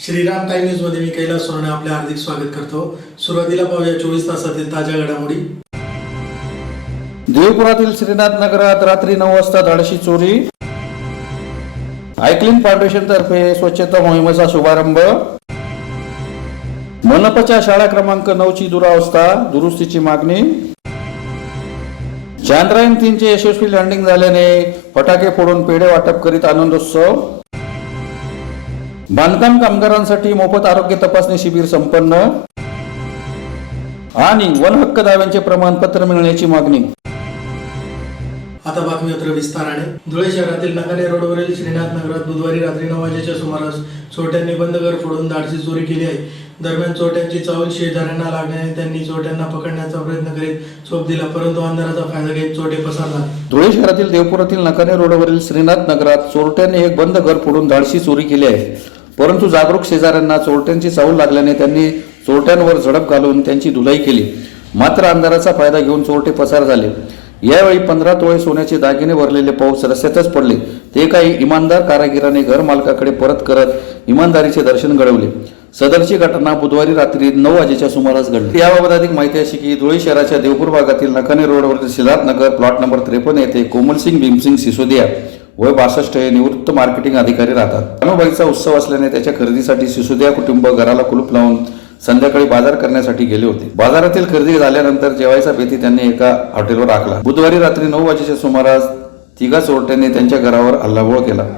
Shriram time news मध्ये मी कैलास सोनवणे आपले हार्दिक स्वागत करतो। सुरुवातीला पाहूया 24 तासातील ताज्या घडामोडी। देवपुरातील श्रीनाथ नगरात रात्री 9 वाजता धाडशी चोरी। आयक्लीन फाउंडेशन तर्फे स्वच्छता मोहिमेचा शुभारंभ। मनपाच्या शाळा क्रमांक 9 ची दुरावस्था, दुरुस्तीची मागणी। चांद्रयान 3 चे यशस्वी लँडिंग झाल्याने फटाके फोडून पेढे वाटप करीत आनंदोत्सव। बांधकाम कामगारांसाठी मोफत आरोग्य तपासणी शिबिर संपन्न आणि वन हक्क दाव्यांचे प्रमाणपत्र मिळण्याची मागणी। आता बातमीपत्र विस्ताराने। धुळे शहरातील नकाने रोडवरील श्रीनाथ नगरात बुधवारी रात्री 9 वाजेच्या सुमारास चोरट्यांनी बंद घर फोडून धाडसी चोरी केली आहे। दरम्यान चोरट्यांची चावल शेजाऱ्यांना लागल्याने त्यांनी चोरट्यांना पकडण्याचा प्रयत्न करीत चोप दिला, परंतु अंधाराचा फायदा घेत चोरटे पसार झाले। धुळे शहरातील देवपुरातील नकाने रोडवरील श्रीनाथ नगरात चोरट्यांनी एक बंद घर फोडून धाडसी चोरी केली आहे, परंतु जागरूक शेजाऱ्यांना चोरट्यांची चावल लागल्याने त्यांनी चोरट्यांवर झडप घालून त्यांची धुलाई केली, मात्र अंधाराचा फायदा घेऊन चोरटे पसार झाले। यावेळी 15 तोळे सोन्याचे दागिने भरलेले पाऊस रस्त्यातच पडले। ते काही इमानदार कारागिराने घर मालकाकडे परत करत इमानदारीचे दर्शन घडवले। सदरची घटना बुधवारी रात्री 9 वाजेच्या सुमारास घडली। याबाबत अधिक माहिती अशी की धुळे शहराच्या देवपूर भागातील नकाने रोडवरील श्रीनाथ नगर प्लॉट नंबर 53 येथे कोमलसिंग भीमसिंग सिसोदिया वय 62 हे निवृत्त मार्केटिंग अधिकारी राहतात। अनुबाईचा उत्सव असल्याने त्याच्या खरेदीसाठी सिसोदिया कुटुंब घराला कुलूप लावून संध्याकाळी बाजार करण्यासाठी गेले होते। बाजारातील खरेदी झाल्यानंतर जेवायचा बेती त्यांनी एका हॉटेलवर आखला। बुधवारी रात्री 9 वाजेच्या सुमारास तिघा चोरट्यांनी त्यांच्या घरावर हल्लाबोळ केला।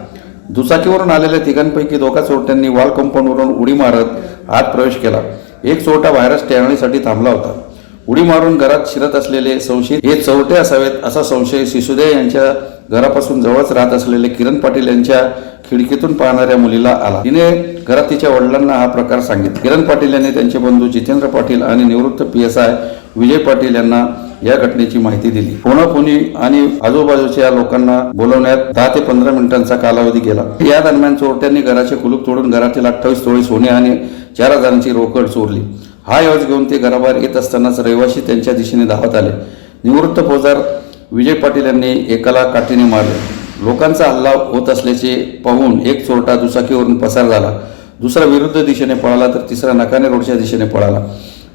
दुचाकीवरून आलेल्या तिघांपैकी दोघा चोरट्यांनी वॉल कंपाऊंडवरून उडी मारत आत प्रवेश केला। एक चोरटा बाहेरच टहळणीसाठी थांबला होता। उडी मारून घरात शिरत असलेले संशयित हे चोरटे असावेत असा संशय सिसोदिया यांच्या घरापासून जवळच राहत असलेले किरण पाटील यांच्या खिडकीतून पाहणाऱ्या मुलीला आला। तिने घरात तिच्या वडिलांना हा प्रकार सांगितला। किरण पाटील यांनी त्यांचे बंधू जितेंद्र पाटील आणि निवृत्त PSI विजय पाटील यांना या घटनेची माहिती दिली। फोनाफोनी आणि आजूबाजूच्या लोकांना बोलवण्यात 10 ते 15 मिनिटांचा कालावधी गेला। या दरम्यान चोरट्यांनी घराचे कुलूप तोडून घरातील 28 तोळे सोने आणि 4 हजारांची रोकड चोरली। हा योज घेऊन ते घराबाहेर येत असतानाच रहिवासी त्यांच्या दिशेने धावत आले। निवृत्त फौजदार विजय पाटील यांनी एकाला काठीने मारले। लोकांचा हल्ला होत असल्याचे पाहून एक चोरटा दुचाकीवरून पसार झाला, दुसरा विरुद्ध दिशेने पळाला तर तिसरा नकाने रोडच्या दिशेने पळाला।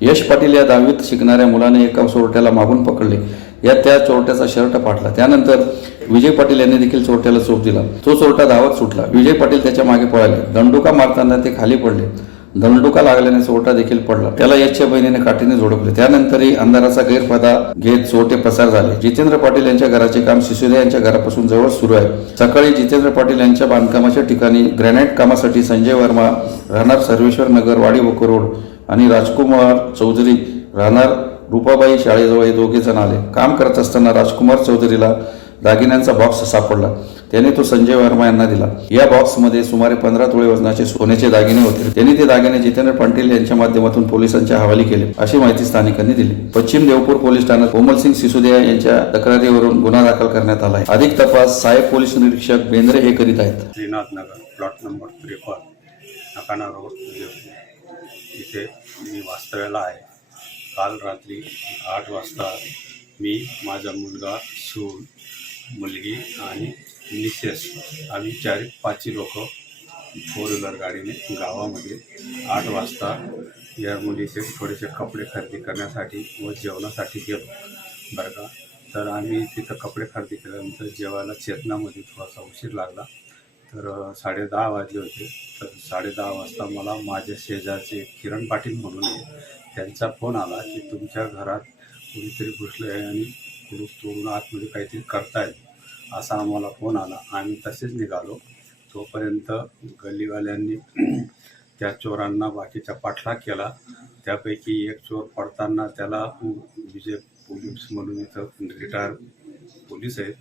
यश पाटील या 10वीत शिकणाऱ्या मुलाने एका चोरट्याला मागून पकडले। यात त्या चोरट्याचा शर्ट फाटला। त्यानंतर विजय पाटील यांनी देखील चोरट्याला चोप दिला। तो चोरटा धावत सुटला। विजय पाटील त्याच्या मागे पळाले। दंडुका मारताना ते खाली पडले। दंडुका लागल्याने चोरटा देखील पडला। त्याला यशच्या बहिणीने काठीने झोडपले। त्यानंतरही अंधाराचा गैरफायदा घेत चोरटे पसार झाले। जितेंद्र पाटील यांच्या घराचे काम सिसोदिया यांच्या घरापासून जवळ सुरू आहे। सकाळी जितेंद्र पाटील यांच्या बांधकामाच्या ठिकाणी ग्रॅनाइट कामासाठी संजय वर्मा राहणार सर्वेश्वर नगर वाडी भोकर रोड आणि राजकुमार चौधरी राहणार रूपाबाई शाळेजवळ हे दोघे जण आले। काम करत असताना राजकुमार चौधरीला दागिन्यांचा बॉक्स सापडला। त्याने तो संजय वर्मा यांना दिला। या बॉक्समध्ये सुमारे 15 तोळे वजनाचे सोन्याचे दागिने होते। त्यांनी ते दागिने जितेंद्र पाटील यांच्या माध्यमातून पोलिसांच्या हवाली केले, अशी माहिती स्थानिकांनी दिली। पश्चिम देवपूर पोलीस ठाण्यात कोमलसिंग सिसोदिया यांच्या तक्रारीवरून गुन्हा दाखल करण्यात आला आहे। अधिक तपास सहाय्यक पोलीस निरीक्षक बेंद्रे हे करीत आहेत। श्रीनाथ नगर प्लॉट नंबर 53 नकाना रोड इथे मी वास्तव्याला आहे। काल रात्री 8 वाजता मी, माझा मुलगा, सून, मुलगी आणि मिसेस आम्ही 4-5 लोक 4 व्हीलर गाडीने गावामध्ये 8 वाजता या मुलीचे थोडेसे कपडे खरेदी करण्यासाठी व जेवणासाठी गेलो बरं का। तर आम्ही तिथं कपडे खरेदी केल्यानंतर जेवायला चेतनामध्ये थोडासा उशीर लागला, तर 10:30 वाजले होते। तर 10:30 वाजता मला माझ्या शेजारचे किरण पाटील म्हणून त्यांचा फोन आला की तुमच्या घरात कोणीतरी घुसलं आहे आणि कुलूप तोडून आतमध्ये काहीतरी करतायत, असा आम्हाला फोन आला। आम्ही तसेच निघालो। तोपर्यंत गल्लीवाल्यांनी त्या चोरांना बाकीचा पाठलाग केला। त्यापैकी एक चोर पडताना त्याला विजय पोलीस म्हणून इथं रिटायर पोलीस आहेत,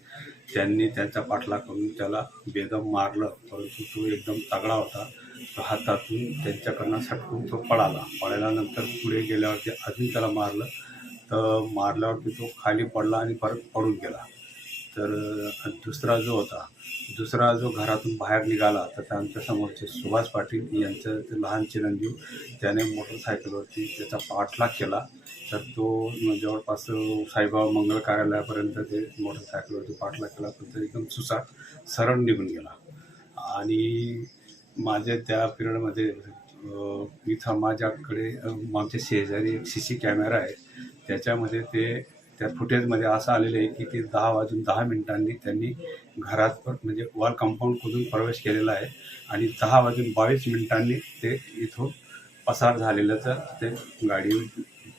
त्यांनी त्यांचा पाठलाग करून त्याला बेदम मारलं, परंतु तो एकदम तगडा होता। तो हातातून त्यांच्याकडनं सटकून तो पळाल्यानंतर पुढे गेल्यावरती अजून त्याला मारलं, तर मारल्यावरती तो खाली पडला आणि परत पडून गेला। तर दुसरा जो घरातून बाहेर निघाला तर त्यांच्या समोरचे सुभाष पाटील यांचं ते लहान चिरंजीव, त्याने मोटरसायकलवरती त्याचा पाठलाग केला। तर तो जवळपास साईबाबा मंगल कार्यालयापर्यंत ते मोटरसायकलवरती पाठलाग केला, पण तो एकदम सुसाट सरळ निघून गेला। आणि माझे त्या पिरियडमध्ये इथं माझ्याकडे आमच्या शेजारी एक CC कॅमेरा आहे. त्याच्यामध्ये त्या फुटेजमध्ये असं आलेलं आहे की ते 10 वाजून 10 मिनिटांनी त्यांनी घरात म्हणजे वॉल कंपाऊंडमधून प्रवेश केलेला आहे आणि 10 वाजून 22 मिनिटांनी ते इथून पसार झालेल्याचं ते गाडी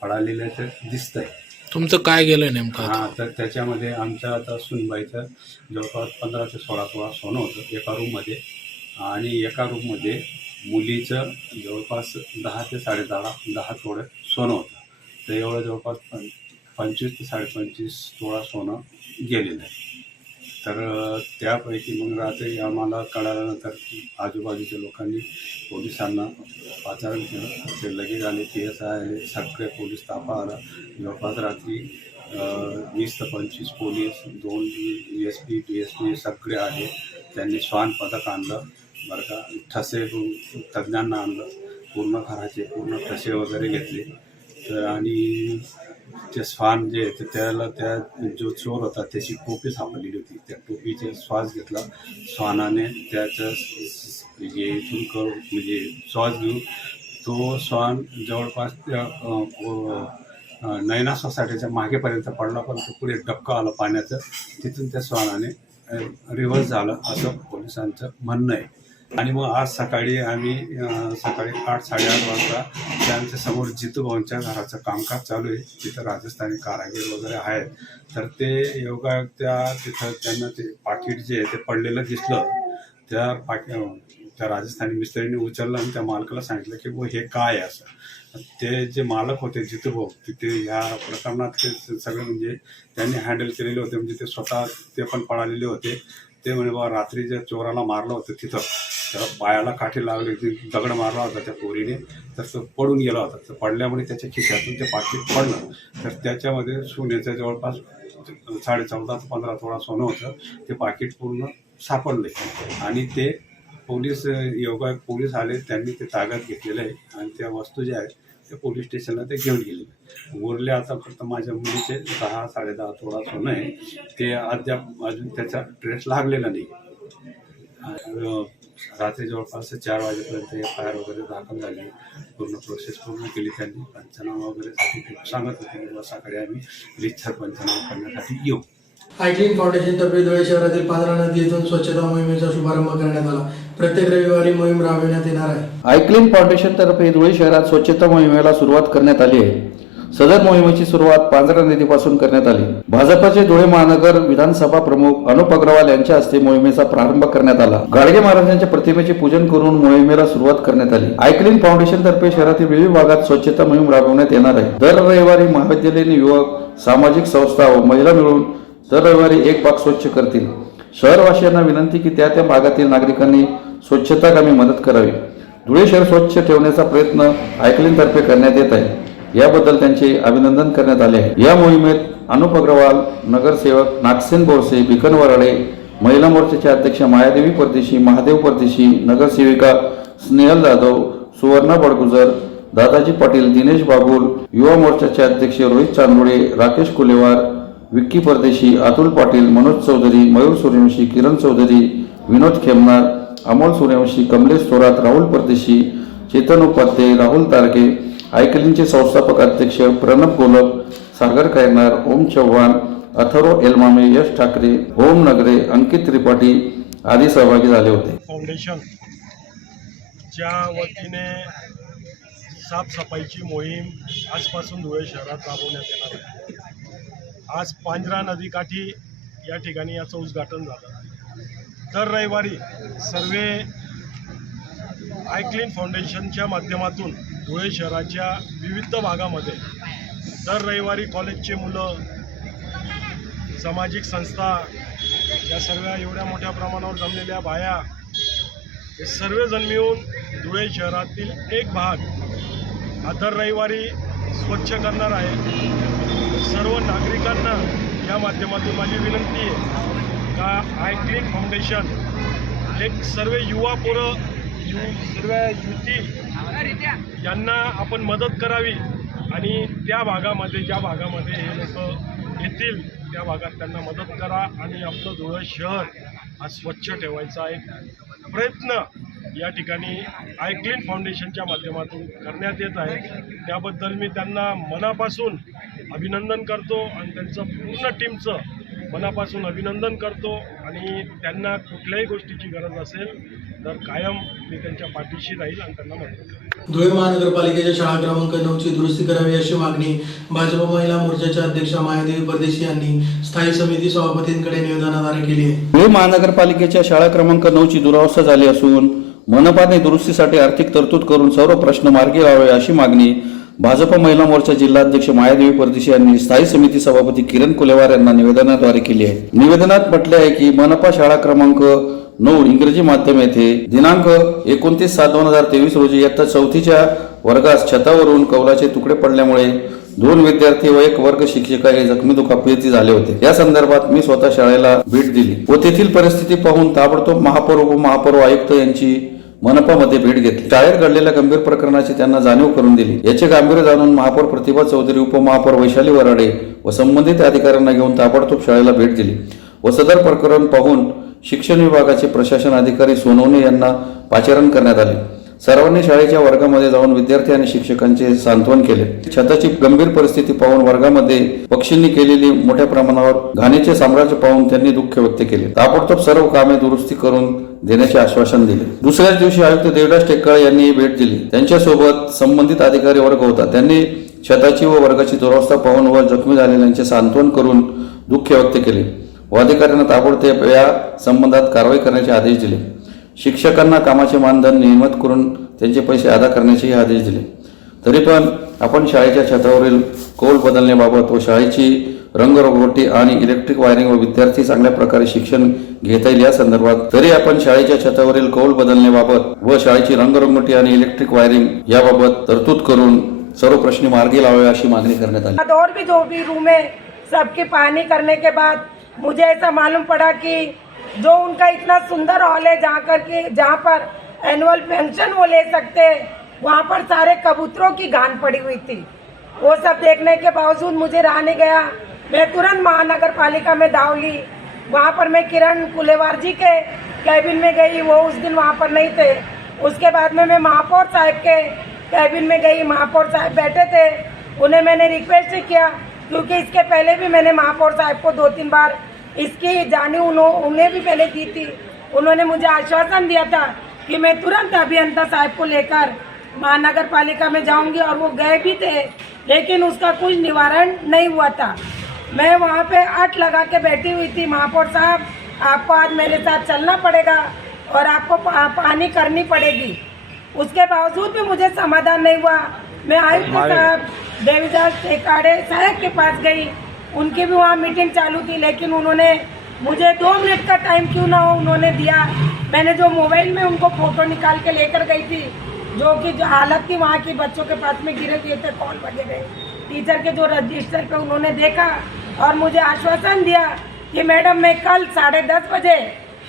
पळालेल्याचं दिसतंय. तुमचं काय गेलं नेमकं? हां, तर त्याच्यामध्ये आमच्या आता सुनबाईचं जवळपास 15 ते 16 तोळा सोनं होतं एका रूममध्ये आणि एका रूममध्ये मुलीचं जवळपास 10 ते 10.5 तोळे सोनं होतं. तर एवढं जवळपास 25 ते 25.5 तोळा सोनं गेलेलं आहे. तर त्यापैकी मग रात्री आम्हाला कळाल्यानंतर आजूबाजूच्या लोकांनी पोलिसांना पाचारण केलं. ते लगेच आले, PSI आले, सगळे पोलीस ताफा आला. जवळपास रात्री 20 ते 25 पोलीस, 2 SP, DSP सगळे आले. त्यांनी श्वान पथक आणलं बरं का, ठसे तज्ज्ञांना आणलं, पूर्ण घराचे पूर्ण ठसे वगैरे घेतले. तर आणि ते श्वान जे आहे त्या जो चोर होता त्याची टोपी सापडलेली होती. त्या टोपीचा श्वास घेतला श्वानाने, त्याचं इथून म्हणजे श्वास घेऊन तो श्वान जवळपास त्या नैना सोसायटीच्या मागेपर्यंत पडला, पण तो पुढे डबका आला पाण्याचं, तिथून त्या श्वानाने रिव्हर्स झालं असं पोलिसांचं म्हणणं आहे. आणि मग आज सकाळी आम्ही सकाळी 8-8:30 वाजता त्यांच्या समोर जितूभाऊंच्या घराचं कामकाज चालू आहे. तिथं राजस्थानी कारागीर वगैरे आहेत. तर ते योगा तिथं त्यांना ते पाकिट जे आहे ते पडलेलं दिसलं. त्या राजस्थानी मिस्त्रीने उचललं आणि त्या मालकाला सांगितलं की हे काय आहे असं. ते जे मालक होते जितूभाऊ, तिथे ह्या प्रकरणात ते सगळे म्हणजे त्यांनी हँडल केलेले होते. म्हणजे ते स्वतः ते पण पळालेले होते. ते म्हणे बाबा रात्री ज्या चोराला मारलं होतं तिथं त्याला पायाला काठी लागली होती, दगड मारला होता त्या पोरीने, तर तो पडून गेला होता. तर पडल्यामुळे त्याच्या खिशातून ते पाकीट पडलं. तर त्याच्यामध्ये सोन्याचं जवळपास 14.5 ते 15 तोळा सोनं होतं. ते पाकीट पूर्ण सापडले आणि ते पोलीस आले, त्यांनी ते ताब्यात घेतलेलं आहे आणि त्या वस्तू ज्या आहेत त्या पोलीस स्टेशनला ते घेऊन गेले. उरले आता फक्त माझ्या मुलीचे 10-10.5 तोळा सोनं आहे. ते अजून त्याचा ट्रेस लागलेला नाही. रात्री जवळपास 4 वाजेपर्यंत FIR वगैरे दाखल झाली. पूर्ण प्रोसेस पूर्ण केली त्यांनी. पंचनामा वगैरेसाठी ते सांगत होते की सकाळी आम्ही रितसर पंचनामा करण्यासाठी येऊ. आयक्लीन फाउंडेशनतर्फे धुळे शहरातील पांढरा नदी येथून स्वच्छता मोहिमेचा शुभारंभ करण्यात आला. प्रत्येक रविवारी मोहीम राबविण्यात येणार आहे. आयक्लीन फाउंडेशनतर्फे धुळे शहरात स्वच्छता मोहिमेला सुरुवात करण्यात आली आहे. सदर मोहिमेची सुरुवात पांढरा नदीपासून करण्यात आली. भाजपचे धुळे महानगर विधानसभा प्रमुख अनुप अग्रवाल यांच्या हस्ते मोहिमेचा प्रारंभ करण्यात आला. गाडगे महाराजांच्या प्रतिमेचे पूजन करून मोहिमेला सुरुवात करण्यात आली. आयक्लीन फाउंडेशनतर्फे शहरातील विविध भागात स्वच्छता मोहीम राबवण्यात येणार आहे. दर रविवारी महाविद्यालयीन युवक, सामाजिक संस्था व महिला मिळून दर रविवारी एक भाग स्वच्छ करतील. शहरवासियांना विनंती की त्या भागातील नागरिकांनी स्वच्छताकामी मदत करावी. धुळे शहर स्वच्छ ठेवण्याचा प्रयत्न आयक्लीनतर्फे करण्यात येत आहे. याबद्दल त्यांचे अभिनंदन करण्यात आले आहे. या मोहिमेत अनुप अग्रवाल, नगरसेवक नागसेन बोरसे, भिकन वराडे, महिला मोर्चाचे अध्यक्ष मायादेवी परदेशी, महादेव परदेशी, नगरसेविका स्नेहल जाधव, सुवर्णा बडगुजर, दादाजी पाटील, दिनेश बागुल, युवा मोर्चाचे अध्यक्ष रोहित चांदोडे, राकेश कुलेवार, विक्की परदेशी, अतुल पाटील, मनोज चौधरी, मयूर सूर्यवंशी, किरण चौधरी, विनोद खेमनार, अमोल सूर्यवंशी, कमलेश थोरात, राहुल परदेशी, चेतन उपाध्याय, राहुल तारके, आयक्लीनचे संस्थापक अध्यक्ष प्रणब गोलप, सागर कैरनार, ओम चव्हाण, अथर्व एलमामे, यश ठाकरे, ओम नगरे, अंकित त्रिपाठी आदी सहभागी झाले होते. फाउंडेशन च्या वतीने साफसफाईची मोहीम आजपासून धुळे शहरात राबवण्यात येणार आहे. आज पांजरा नदीकाठी या ठिकाणी याचं उद्घाटन झालं. दर रविवारी सर्व आयक्लीन फाउंडेशनच्या माध्यमातून धुळे शहराच्या विविध भागामध्ये दर रविवारी कॉलेजचे मुलं, सामाजिक संस्था, या सर्व एवढ्या मोठ्या प्रमाणावर जमलेल्या बाया हे सर्वजण मिळून धुळे शहरातील एक भाग हा दर रविवारी स्वच्छ करणार आहे. सर्व नागरिकांना या माध्यमातून माझी विनंती आहे का आयक्लीन फाउंडेशन एक सर्व युवा पोरं, सर्व युवती यांना आपण मदत करावी आणि त्या भागामध्ये ज्या भागामध्ये हे लोक येतील त्या भागात त्यांना मदत करा आणि आपलं धुळे शहर हा स्वच्छ ठेवायचा एक प्रयत्न या ठिकाणी आय क्लीन फाउंडेशनच्या माध्यमातून करण्यात येत आहे, त्याबद्दल मी त्यांना मनापासून अभिनंदन करतो आणि त्यांचं पूर्ण टीमचं मनापासून अभिनंदन करतो आणि त्यांना कुठल्याही गोष्टीची गरज असेल तर कायम मी त्यांच्या पाठीशी राहील आणि त्यांना मदत करेन. धुळे महानगरपालिकेच्या शाळा क्रमांक 9ची दुरुस्ती करावी अशी मागणी भाजप महिला मोर्चाच्या अध्यक्षा मायादेवी परदेशी यांनी स्थायी समिती सभापतींकडे निवेदनाद्वारे केली आहे. धुळे महानगरपालिकेच्या शाळा क्रमांक 9ची दुरावस्था झाली असून मनपाने दुरुस्तीसाठी आर्थिक तरतूद करून सर्व प्रश्न मार्गी लावावे अशी मागणी भाजप महिला मोर्चा जिल्हाध्यक्ष मायादेवी परदेशी यांनी स्थायी समिती सभापती किरण कुलेवार यांना निवेदनाद्वारे केली आहे. निवेदनात म्हटले आहे की मनपा शाळा क्रमांक 9 इंग्रजी माध्यम येथे दिनांक 29/7/2023 रोजी इयत्ता 4थीच्या वर्गास छतावरून कौलाचे तुकडे पडल्यामुळे 2 विद्यार्थी व 1 वर्ग शिक्षिका हे जखमी दुखापती झाले होते. या संदर्भात मी स्वतः शाळेला भेट दिली व तेथील परिस्थिती पाहून ताबडतोब महापौर व महापौर आयुक्त यांची मनपामध्ये भेट घेतली. शाळेत घडलेल्या गंभीर प्रकरणाची त्यांना जाणीव करून दिली. याचे गांभीर्य जाणून महापौर प्रतिभा चौधरी, उपमहापौर वैशाली वराडे व संबंधित अधिकाऱ्यांना घेऊन ताबडतोब शाळेला भेट दिली व सदर प्रकरण पाहून शिक्षण विभागाचे प्रशासन अधिकारी सोनवणे यांना पाचारण करण्यात आले. सर्वांनी शाळेच्या वर्गामध्ये जाऊन विद्यार्थी आणि शिक्षकांचे सांत्वन केले. छताची गंभीर परिस्थिती पाहून वर्गामध्ये पक्षींनी केलेली मोठ्या प्रमाणावर घाणीचे साम्राज्य पाहून त्यांनी दुःख व्यक्त केले. ताबडतोब सर्व कामे दुरुस्ती करून देण्याचे आश्वासन दिले. दुसऱ्याच दिवशी आयुक्त देवदास टेक्काळे यांनी भेट दिली. त्यांच्यासोबत संबंधित अधिकारी वर्ग होता. त्यांनी छताची व वर्गाची दुरावस्था पाहून व जखमी झालेल्यांचे सांत्वन करून दुःख व्यक्त केले व अधिकाऱ्यांना ताबडतोब या संबंधात कारवाई करण्याचे आदेश दिले. शिक्षकांना कामाचे मानधन नियमित करून त्यांचे पैसे अदा करण्याचेही आदेश दिले. तरी पण आपण शाळेच्या छतावरील कौल बदलण्याबाबत व शाळेची रंगरंगोटी आणि इलेक्ट्रिक वायरिंग व विद्यार्थी चांगल्या प्रकारे शिक्षण घेता येईल या संदर्भात तरी आपण शाळेच्या छतावरील कौल बदलण्याबाबत व शाळेची रंगरंगोटी आणि इलेक्ट्रिक वायरिंग याबाबत तरतूद करून सर्व प्रश्न मार्गी लावावे अशी मागणी करण्यात आली. और भी जो भी रूम है सबकी पानी करने के बाद मुझे ऐसा मालूम पड़ा कि जो उनका इतना सुंदर हॉल है जहाँ पर एनुअल फंक्शन वो ले सकते हैं, वहाँ पर सारे कबूतरों की घान पड़ी हुई थी। वो सब देखने के बावजूद मुझे रहा नहीं गया। मैं तुरंत महानगर पालिका में दाव ली। वहाँ पर मैं किरण कुलेवार जी के कैबिन में गई, वो उस दिन वहाँ पर नहीं थे। उसके बाद में मैं महापौर साहब के कैबिन में गई, महापौर साहब बैठे थे। उन्हें मैंने रिक्वेस्ट किया क्योंकि इसके पहले भी मैंने महापौर साहब को 2-3 बार इसकी जानी उन्हें भी मैंने दी थी। उन्होंने मुझे आश्वासन दिया था कि मैं तुरंत अभियंता साहब को लेकर महानगर पालिका में जाऊंगी और वो गए भी थे, लेकिन उसका कुछ निवारण नहीं हुआ था। मैं वहाँ पे अट लगा के बैठी हुई थी, महापौर साहब आपको आज मेरे साथ चलना पड़ेगा और आपको पानी करनी पड़ेगी। उसके बावजूद भी मुझे समाधान नहीं हुआ। मैं आयुक्त साहब देवदास टेक्काळे साहब के पास गई, उनकी भी वहाँ मीटिंग चालू थी, लेकिन उन्होंने मुझे 2 मिनट का टाइम क्यों ना हो उन्होंने दिया। मैंने जो मोबाइल में उनको फ़ोटो निकाल के लेकर गई थी, जो हालत थी वहाँ की, बच्चों के पास में गिरे हुए थे कॉल वगैरह, टीचर के जो रजिस्टर पे उन्होंने देखा और मुझे आश्वासन दिया कि मैडम मैं कल 10:30 बजे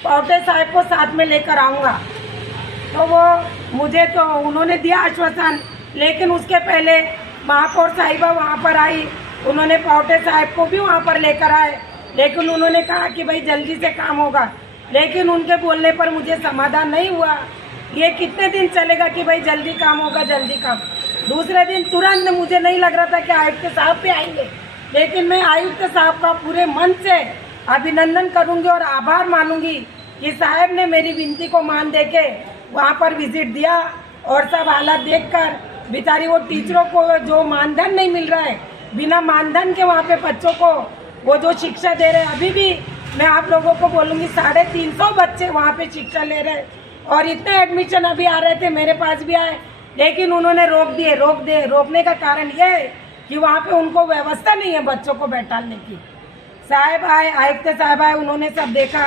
पावटे साहब को साथ में लेकर आऊँगा। तो वो मुझे तो उन्होंने दिया आश्वासन, लेकिन उसके पहले महापौर साहिबा वहाँ पर आई, उन्होंने पावटे साहब को भी वहाँ पर लेकर आए, लेकिन उन्होंने कहा कि भाई जल्दी से काम होगा, लेकिन उनके बोलने पर मुझे समाधान नहीं हुआ। ये कितने दिन चलेगा कि भाई जल्दी काम होगा, जल्दी काम। दूसरे दिन तुरंत मुझे नहीं लग रहा था कि आयुक्त साहब भी आएंगे, लेकिन मैं आयुक्त साहब का पूरे मन से अभिनंदन करूंगी और आभार मानूंगी कि साहब ने मेरी विनती को मान दे के वहाँ पर विजिट दिया और सब हालात देखकर बेचारी वो टीचरों को जो मानधन नहीं मिल रहा है, बिना मानधन के वहाँ पे बच्चों को वो जो शिक्षा दे रहे हैं, अभी भी मैं आप लोगों को बोलूँगी 350 बच्चे वहाँ पे शिक्षा ले रहे हैं और इतने एडमिशन अभी आ रहे थे, मेरे पास भी आए, लेकिन उन्होंने रोकने का कारण ये है कि वहाँ पे उनको व्यवस्था नहीं है बच्चों को बैठाने की। साहब आए, आयुक्त साहब आए, उन्होंने सब देखा,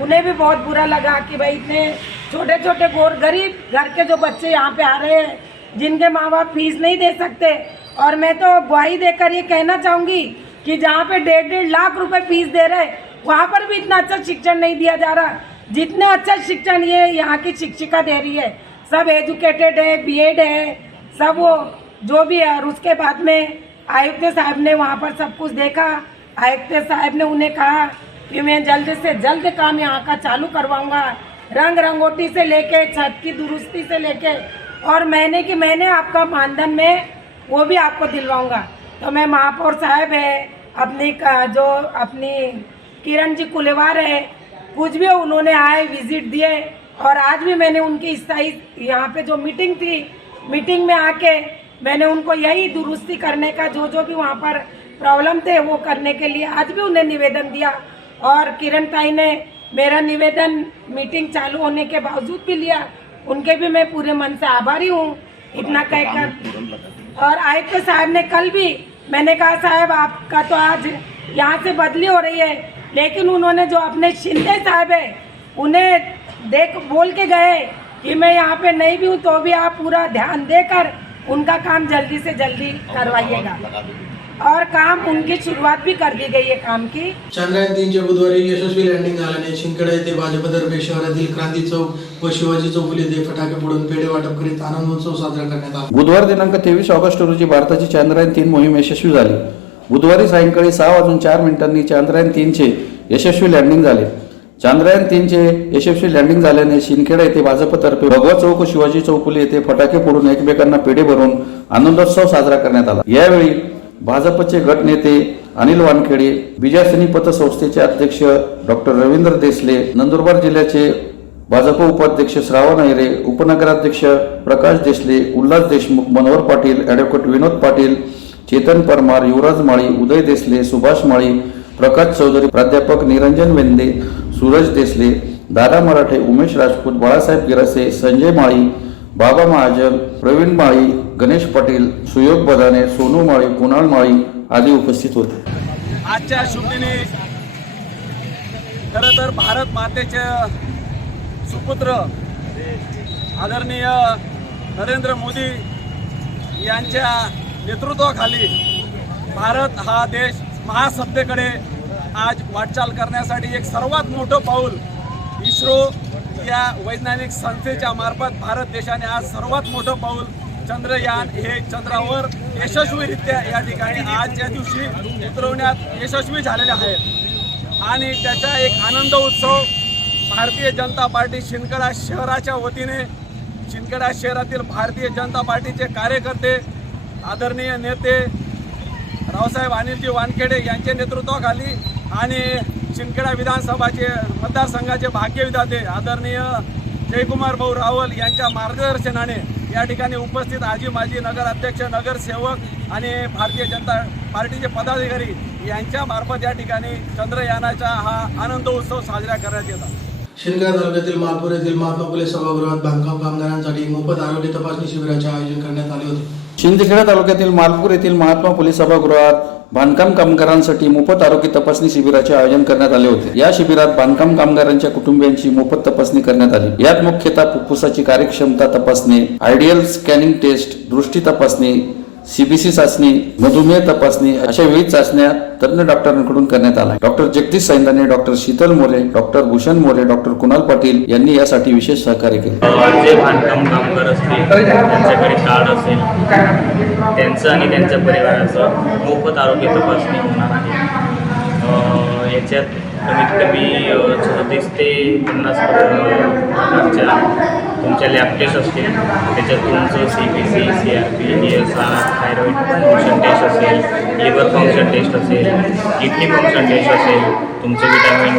उन्हें भी बहुत बुरा लगा कि भाई इतने छोटे छोटे गरीब घर के जो बच्चे यहाँ पे आ रहे हैं, जिनके माँ बाप फीस नहीं दे सकते। और मैं तो ग्वाही देकर ये कहना चाहूँगी कि जहाँ पे 1.5 लाख रुपए फीस दे रहे, वहाँ पर भी इतना अच्छा शिक्षण नहीं दिया जा रहा जितना अच्छा शिक्षण ये यहाँ की शिक्षिका दे रही है। सब एजुकेटेड है, बीएड है, सब वो जो भी है। और उसके बाद में आयुक्त साहब ने वहाँ पर सब कुछ देखा। आयुक्त साहब ने उन्हें कहा कि मैं जल्द से जल्द काम यहाँ का चालू करवाऊँगा, रंग रंगोटी से लेके छत की दुरुस्ती से लेके और महीने की महीने आपका मानधन में वो भी आपको दिलवाऊंगा। तो मैं महापौर साहब है जो अपनी किरण जी कुलेवार है, कुछ भी उन्होंने आए विजिट दिए और आज भी मैंने उनकी स्थायी यहाँ पे जो मीटिंग थी, मीटिंग में आके मैंने उनको यही दुरुस्ती करने का जो भी वहाँ पर प्रॉब्लम थे वो करने के लिए आज भी उन्हें निवेदन दिया और किरण ताई ने मेरा निवेदन मीटिंग चालू होने के बावजूद भी लिया। उनके भी मैं पूरे मन से आभारी हूँ इतना कहकर। और आयुक्त साहब ने कल भी मैंने कहा साहब आपका तो आज यहाँ से बदली हो रही है, लेकिन उन्होंने जो अपने शिंदे साहब है उन्हें बोल के गए कि मैं यहाँ पे नहीं भी हूँ तो भी आप पूरा ध्यान देकर उनका काम जल्दी से जल्दी करवाइएगा और काम उनकी शुरुआत भी कर दी गई है काम की। चांद्रयान 3चे बुधवारी यशस्वी लँडिंग झाल्याने शिंदखेडा येथे भाजपतर्फे शहरातील क्रांती चौक व शिवाजी चौक येथे फटाके फोडून पेढे वाटप करीत आनंदोत्सव साजरा करण्यात आला। बुधवार दिनांक 23 ऑगस्ट रोजी भारताची चांद्रयान 3 मोहीम यशस्वी झाली। बुधवारी सायंकाळी 6:04 चांद्रयान 3चे यशस्वी लँडिंग झाले। चांद्रयान 3चे यशस्वी लँडिंग झाल्याने शिंदखेडा येथे भाजपतर्फे भगवा चौक व शिवाजी चौफुली येथे फटाके फोडून एकमेकांना पेढे भरून आनंदोत्सव साजरा करण्यात आला। यावेळी भाजपचे गटनेते अनिल वानखेडे, बीजासनी पतसंस्थेचे अध्यक्ष डॉक्टर रवींद्र देसले, नंदुरबार जिल्ह्याचे भाजप उपाध्यक्ष श्रावण अहिरे, उपनगराध्यक्ष प्रकाश देसले, उल्हास देशमुख, मनोहर पाटील, ॲडव्होकेट विनोद पाटील, चेतन परमार, युवराज माळी, उदय देसले, सुभाष माळी, प्रकाश चौधरी, प्राध्यापक निरंजन वेंदे, सूरज देसले, दादा मराठे, उमेश राजपूत, बाळासाहेब गिरासे, संजय माळी, बाबा महाजन, प्रवीण माळी, गणेश पाटील, सुयोग बदाने, सोनू माळी, कुणाल माळी आदी उपस्थित होते। आजच्या शुभ दिनी खरं तर भारत मातेचे सुपुत्र आदरणीय नरेंद्र मोदी यांच्या नेतृत्वाखाली भारत हा देश महासत्तेकडे आज वाटचाल करण्यासाठी एक सर्वात मोठं पाऊल इस्रो या वैज्ञानिक संस्थेच्या मार्फत भारत देशाने आज सर्वात मोठं पाऊल चंद्रयान हे चंद्रावर यशस्वीरित्या या ठिकाणी आजच्या दिवशी उतरवण्यात यशस्वी झालेले आहेत आणि त्याचा एक आनंद उत्सव भारतीय जनता पार्टी शिंदखेडा शहराच्या वतीने शिंदखेडा शहरातील भारतीय जनता पार्टीचे कार्यकर्ते आदरणीय नेते रावसाहेब अनिलजी वानखेडे यांच्या नेतृत्वाखाली आणि शिंदखेडा विधानसभाचे मतदारसंघाचे भाग्यविधाते आदरणीय जयकुमार भाऊ रावल यांच्या मार्गदर्शनाने या ठिकाणी उपस्थित आजी माजी नगराध्यक्ष नगरसेवक आणि भारतीय जनता पार्टीचे पदाधिकारी यांच्या मार्फत या ठिकाणी चंद्रयानाचा हा आनंद उत्सव साजरा करण्यात येतो। शिंदखेडा तालुक्यातील मालपूर येथील महात्मा फुले सभागृहात बांधकाम कामगारांसाठी मोफत आरोग्य तपासणी शिबिराचे आयोजन करण्यात आले होते। शिंदखेडा तालुक्यातील मालपूर येथील महात्मा फुले सभागृहात बांधकाम कामगारांसाठी मोफत आरोग्य तपासणी शिबिराचे आयोजन करण्यात आले होते। या शिबिरात बांधकाम कामगारांच्या कुटुंबियांची मोफत तपासणी करण्यात आली। यात मुख्यतः फुफ्फुसाची कार्यक्षमता तपासणी, आयडियल स्कॅनिंग टेस्ट, दृष्टी तपासणी, सीबीसी चाचणी, मधुमेह तपासणी अशा विविध चाचण्या तज्ञ डॉक्टरांकडून करण्यात आल्या। Doctor Jagdish Saindane, doctor Sheetal More, doctor Bhushan More, doctor Kunal Patil यांनी यासाठी विशेष सहकार्य केले। जे बांधकाम कामगार असतील त्यांच्याकडे कार्ड असेल त्यांचं आणि त्यांच्या परिवाराचं मोफत आरोग्य तपासणी होणार आहे। याच्यात कमीत कमी 34 ते 50 प्रकारच्या तुमच्या लॅब टेस्ट असतील, त्याच्यात तुमचं CPC, CRP, ESR, thyroid function test असेल, लिव्हर फंक्शन टेस्ट असेल, किडनी फंक्शन टेस्ट असेल, तुमचं विटॅमिन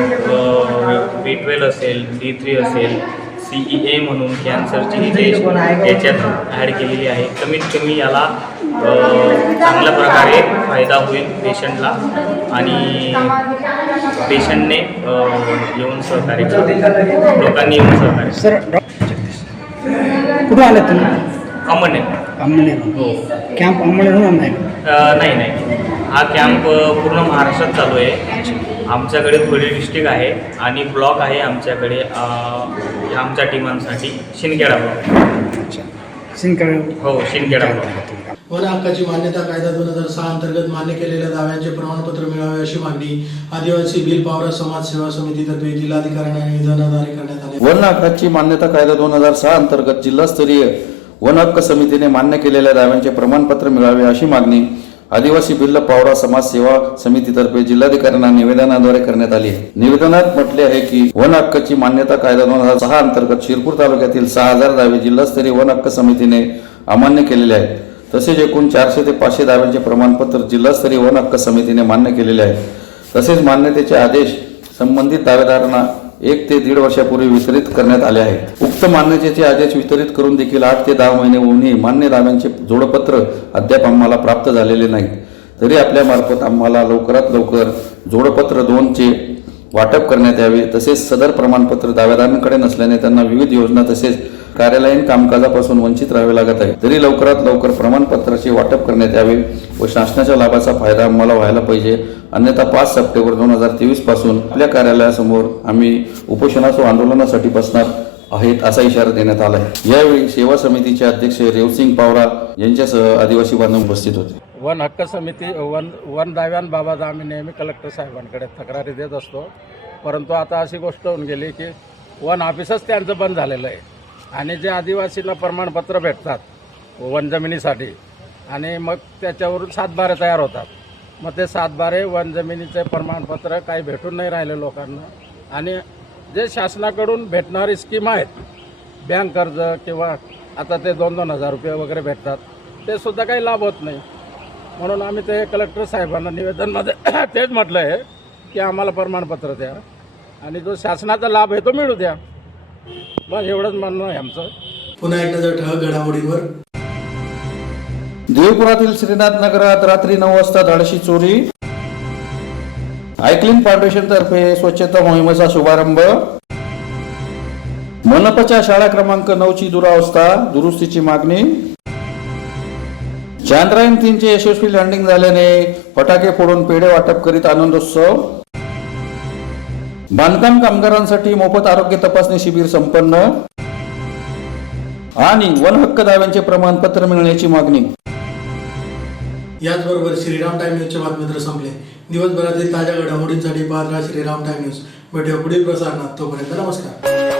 B12 असेल, D3 असेल, CEA म्हणून कॅन्सरची ही टेस्ट याच्यात ॲड केलेली आहे। कमीत कमी याला चांगल्या प्रकारे फायदा होईल पेशंटला आणि पेशंटने येऊन सहकार्य करावे, लोकांनी येऊन सहकार्य। सर कुठं आले तुम्ही? अमळनेर हो। कॅम्प अमळनेरहून नाही? नाही, हा कॅम्प पूर्ण महाराष्ट्रात चालू आहे। आमच्याकडे थोडी डिस्ट्रिक्ट आहे आणि ब्लॉक आहे आमच्याकडे आमच्या टीमांसाठी शिंदखेडा ब्लॉक। हो, शिंदखेडा ब्लॉक। वन हक्काची मान्यता कायदा 2006 अंतर्गत मान्य केलेल्या दाव्यांचे प्रमाणपत्र मिळावे अशी मागणी आदिवासी भील पावरा समाज सेवा समितीतर्फे जिल्हाधिकाऱ्यांना निवेदनाद्वारे करण्यात आले। वन हक्काची मान्यता कायदा 2006 अंतर्गत जिल्हास्तरीय वन हक्क समितीने मान्य केलेल्या दाव्यांचे प्रमाणपत्र मिळावे अशी मागणी आदिवासी भिल्ल पावरा समाज सेवा समितीतर्फे जिल्हाधिकाऱ्यांना निवेदनाद्वारे करण्यात आली आहे. निवेदनात म्हटले आहे की वन हक्काची मान्यता कायदा 2006 अंतर्गत शिरपूर तालुक्यातील 6000 दावे जिल्हास्तरीय वन हक्क समितीने अमान्य केलेले आहेत. तसेच एकूण 400 ते 500 दाव्यांचे प्रमाणपत्र जिल्हास्तरीय वन हक्क समितीने मान्य केलेले आहेत. तसेच मान्यतेचे आदेश संबंधित दावेदारांना 1 ते 1.5 वर्षापूर्वी वितरित करण्यात आले आहेत. उक्त मान्यतेचे आदेश वितरित करून देखील 8 ते 10 महिने होऊनही मान्य दाव्यांचे जोडपत्र अद्याप आम्हाला प्राप्त झालेले नाही. तरी आपल्या मार्फत आम्हाला लवकरात लवकर जोडपत्र 2 चे वाटप करण्यात यावे. तसेच सदर प्रमाणपत्र दावेदारांकडे नसल्याने त्यांना विविध योजना तसेच कार्यालयीन कामकाजापासून वंचित राहावे लागत आहे. तरी लवकरात लवकर प्रमाणपत्राचे वाटप करण्यात यावे व शासनाच्या लाभाचा फायदा आम्हाला व्हायला पाहिजे. अन्यथा 5 सप्टेंबर 2023 पासून आपल्या कार्यालयासमोर आम्ही उपोषणास व आंदोलनासाठी बसणार आहेत असा इशारा देण्यात आला आहे. यावेळी सेवा समितीचे अध्यक्ष रेवसिंग पावरा यांच्यासह आदिवासी बांधव उपस्थित होते. वन हक्क समिती वन दाव्यांबाबत आम्ही नेहमी कलेक्टर साहेबांकडे तक्रारी देत असतो. परंतु आता अशी गोष्ट होऊन गेली की वन ऑफिसच त्यांचं बंद झालेलं आहे आणि जे आदिवासींना प्रमाणपत्र भेटतात वन जमिनीसाठी आणि मग त्याच्यावरून 7/12 तयार होतात. मग ते 7/12 वन जमिनीचे प्रमाणपत्र काही भेटून नाही राहिले लोकांना आणि जे शासनाकडून भेटणारी स्कीम आहेत बँक कर्ज किंवा आता ते 2-2 हजार रुपये वगैरे भेटतात ते सुद्धा काही लाभ होत नाही. म्हणून आम्ही ते कलेक्टर साहेबांना निवेदनमध्ये तेच म्हटलं आहे की आम्हाला प्रमाणपत्र द्या आणि जो शासनाचा लाभ आहे तो मिळू द्या. बस एवढंच म्हणणं आहे आमचं. पुन्हा एकदा जर ठळक घडामोडींवर. देवपुरातील श्रीनाथ नगरात रात्री 9 वाजता धाडशी चोरी. आयक्लीन फाउंडेशन तर्फे स्वच्छता मोहिमेचा शुभारंभ. मनपाच्या शाळा क्रमांक 9ची दुरावस्था दुरुस्तीची मागणी. चांद्रयान 3चे यशस्वी लँडिंग झाल्याने फटाके फोडून पेढे वाटप करीत आनंदोत्सव. बांधकाम कामगारांसाठी मोफत आरोग्य तपासणी शिबिर संपन्न आणि वन हक्क दाव्यांचे प्रमाणपत्र मिळण्याची मागणी. याचबरोबर श्रीराम टाइम न्यूजचे बातमीपत्र संपले. दिवसभरातील ताज्या घडामोडींसाठी पाहत राहा श्रीराम टाइम न्यूज. भेटूया पुढील प्रसारणात. तोपर्यंत नमस्कार.